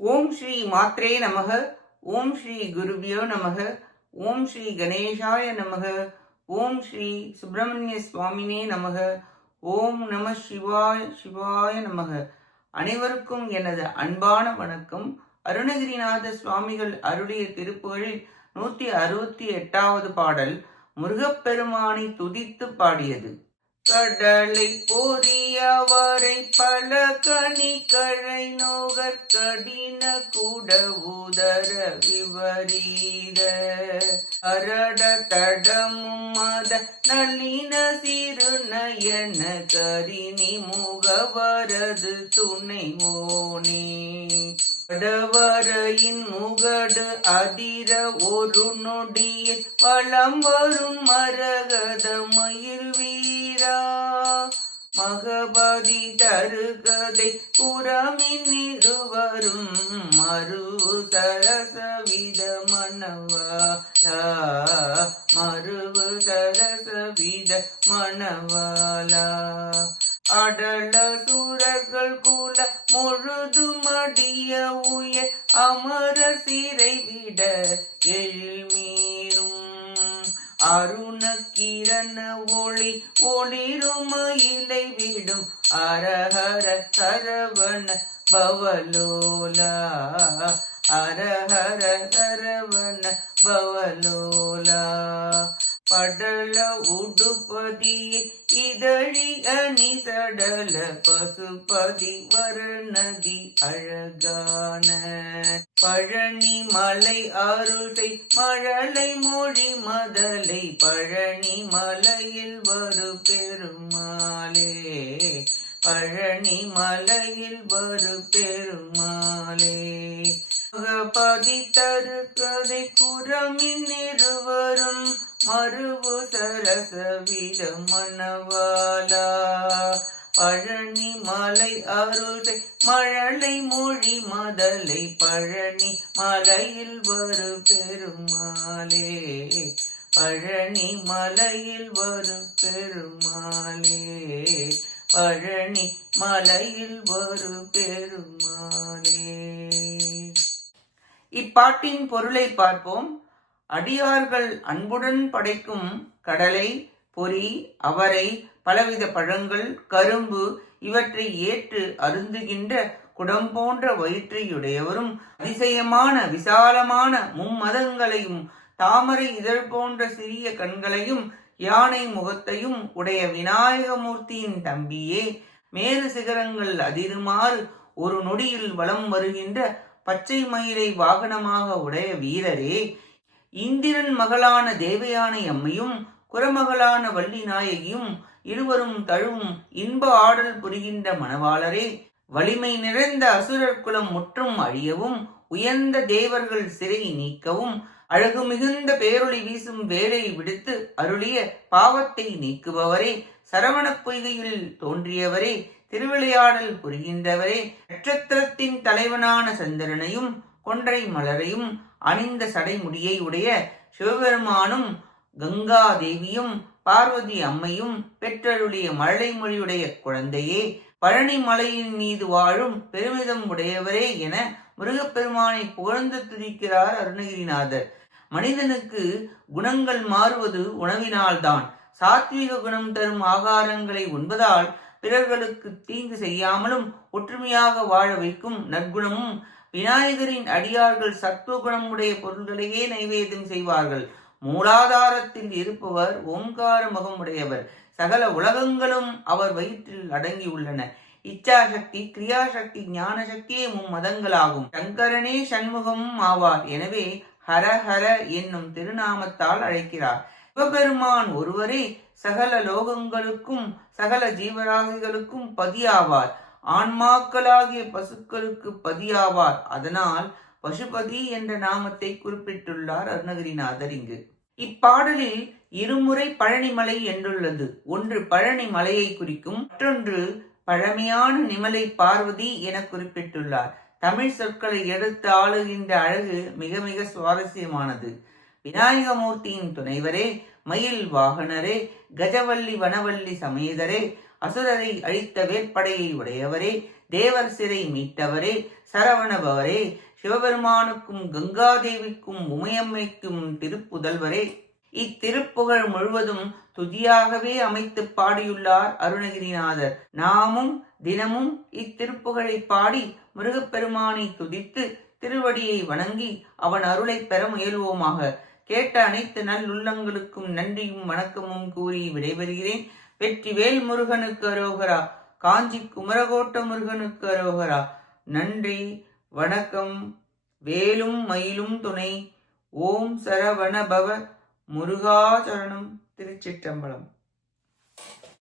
ஓம் ஸ்ரீ மாத்ரே நமக. ஓம் ஸ்ரீ குருபியோ நமக. ஓம் ஸ்ரீ கணேசாய நமக. ஓம் ஸ்ரீ சுப்பிரமணிய சுவாமினே நமக. ஓம் நம சிவாய சிவாய நமக. அனைவருக்கும் எனது அன்பான வணக்கம். அருணகிரிநாத சுவாமிகள் அருளிய திருப்புகழில் 168வது பாடல் முருகப்பெருமானை துதித்து பாடியது. கடலை பொறியவரை பல கனி கழை நோகற் கடின குட உதர விவரீத அரட தடமும் மத நளின சிறு நயன கரிணி முகவரது துணை ஓனே கடவரையின் முகடு அதிர ஒரு நொடியில் வளம் வரும் மரகத மயில் வீரா மகபதி தருகதை புறமின் இருவரும் மறு சரசவித மணவாலா மறுவு சரசவித மணவாலா அடல சூரர்கள் குல முழுதுமடிய உயர் அமர சிறை விட எழில் மீறும் அருண கிரண ஒளி ஒளிருமயிலை விடும் அரஹர சரவண பவலோலா அரஹர சரவண பவலோலா படல உடுபதி இதழி அணி சடல பசுபதி வரணதி அழகான பழனி மலை அருளை மழலை மொழி மதலை பழனி மலையில் வரு பெருமாளே பழனி மலையில் வரு பெருமாளே மகபதி தருகதை குரமின் இருவரும் மறுவு சரசவித மணவாலா பழனி மலை அருளை மழலை மொழி மதலை பழனி மலையில் வரு பெருமாளே பழனி மலையில் வரு பெருமாளே பழனி மலையில் வரு பெருமாளே. இப்பாட்டின் பொருளை பார்ப்போம். அடியார்கள் அன்புடன் படைக்கும் கடலை, பொரி, அவரை, பலவித பழங்கள், கரும்பு இவற்றை ஏற்று அருந்துகின்ற குடம் போன்ற வயிற்றையுடையவரும் அதிசயமான விசாலமான மும்மதங்களையும் தாமரை இதழ் போன்ற சிறிய கண்களையும் யானை முகத்தையும் உடைய விநாயகமூர்த்தியின் தம்பியே, மேறு சிகரங்கள் அதிருமாறு ஒரு நொடியில் வலம் வருகின்ற பச்சை மயிலை வாகனமாக உடைய வீரரே, இந்திரன் மகளான தேவயானை அம்மையும் குரமகளான வள்ளி நாயகியும் இருவரும் தழுவும் இன்ப ஆடல் புரிகின்ற மணவாளரே, வலிமை நிறைந்த அசுரர் குலம் முற்றும் அழியவும் உயர்ந்த தேவர்கள் சிறை நீக்கவும் அழகு மிகுந்த பேரொளி வீசும் வேலை விடுத்து அருளிய பாவத்தை நீக்குபவரே, சரவணப் பொய்கையில் தோன்றியவரே, திருவிளையாடல் புரிகின்றவரே, நட்சத்திரத்தின் தலைவனான சந்திரனையும் கொன்றை மலரையும் அணிந்த சடைமுடியை உடைய சிவபெருமானும் கங்கா தேவியும் பார்வதி அம்மையும் பெற்றருளிய மழலை மொழியுடைய குழந்தையே, பழனி மலையின் மீது வாழும் பெருமிதம் உடையவரே என முருகப்பெருமானை புகழ்ந்து துதிக்கிறார் அருணகிரிநாதர். மனிதனுக்கு குணங்கள் மாறுவது உணவினால்தான். சாத்வீக குணம் தரும் ஆகாரங்களை உண்பதால் பிறர்களுக்கு தீங்கு செய்யாமலும் ஒற்றுமையாக வாழ வைக்கும் நற்குணமும் விநாயகரின் அடியார்கள் சத்துவகுணமுடைய பொருள்களையே நைவேத்தியம் செய்வார்கள். மூலாதாரத்தில் இருப்பவர் ஓம்கார முகமுடையவர். சகல உலகங்களும் அவர் வயிற்றில் அடங்கி உள்ளன. இச்சாசக்தி, கிரியாசக்தி, ஞான சக்தியே மும்மதங்களாகும். சங்கரனே சண்முகமும் ஆவார். எனவே ஹர ஹர என்னும் திருநாமத்தால் அழைக்கிறார். சிவபெருமான் ஒருவரே சகல லோகங்களுக்கும் சகல ஜீவராசிகளுக்கும் பதியாவார். ஆன்மாக்களாகிய பசுக்களுக்கு பதியாவார். அதனால் பசுபதி என்ற நாமத்தை குறிப்பிட்டுள்ளார் அருணகிரிநாதர். இங்கு இப்பாடலில் இருமுறை பழனிமலை என்றுள்ளது. ஒன்று பழனி மலையை குறிக்கும், மற்றொன்று பழமையான நிமலை பார்வதி என குறிப்பிட்டுள்ளார். தமிழ் சொற்களை எடுத்து ஆளுகின்ற அழகு மிக மிக சுவாரஸ்யமானது. விநாயகமூர்த்தியின் துணைவரே, மயில் வாகனரே, கஜவல்லி வனவல்லி சமேதரே, அசுரரை அழித்த வேற்படையை உடையவரே, தேவர் சிறை மீட்டவரே, சரவணபவரே, சிவபெருமானுக்கும் கங்காதேவிக்கும் உமையம்மைக்கும் திருப்புதல்வரே. இத்திருப்புகழ் முழுவதும் துதியாகவே அமைத்து பாடியுள்ளார் அருணகிரிநாதர். நாமும் தினமும் இத்திருப்புகழை பாடி முருகப்பெருமானை துதித்து திருவடியை வணங்கி அவன் அருளை பெற முயல்வோமாக. கேட்ட அனைத்து நல்லுள்ளங்களுக்கும் நன்றியும் வணக்கமும் கூறி விடைபெறுகிறேன். வெற்றிவேல் முருகனுக்கு அரோகரா. காஞ்சி குமரகோட்ட முருகனுக்கு அரோகரா. நன்றி, வணக்கம். வேலும் மயிலும் துணை. ஓம் சரவண பவ. முருகா சரணம். திருச்சிற்றம்பலம்.